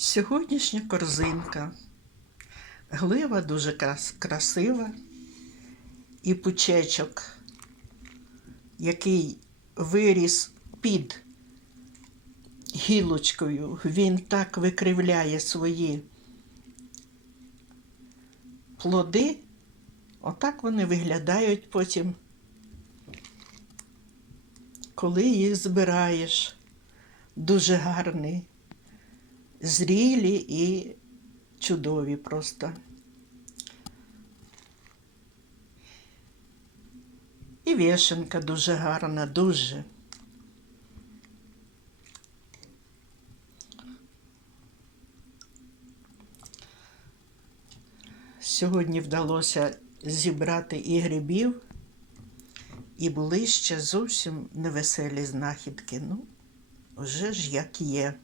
Сьогоднішня корзинка. Глива дуже крас- красива. І пучечок, який виріс під гілочкою, він так викривляє свої плоди. Отак вони виглядають потім, коли їх збираєш. Дуже гарний зрілі і чудові просто. І вішенка дуже гарна, дуже. Сьогодні вдалося зібрати і грибів, і були ще зовсім невеселі знахідки. Ну, вже ж як є.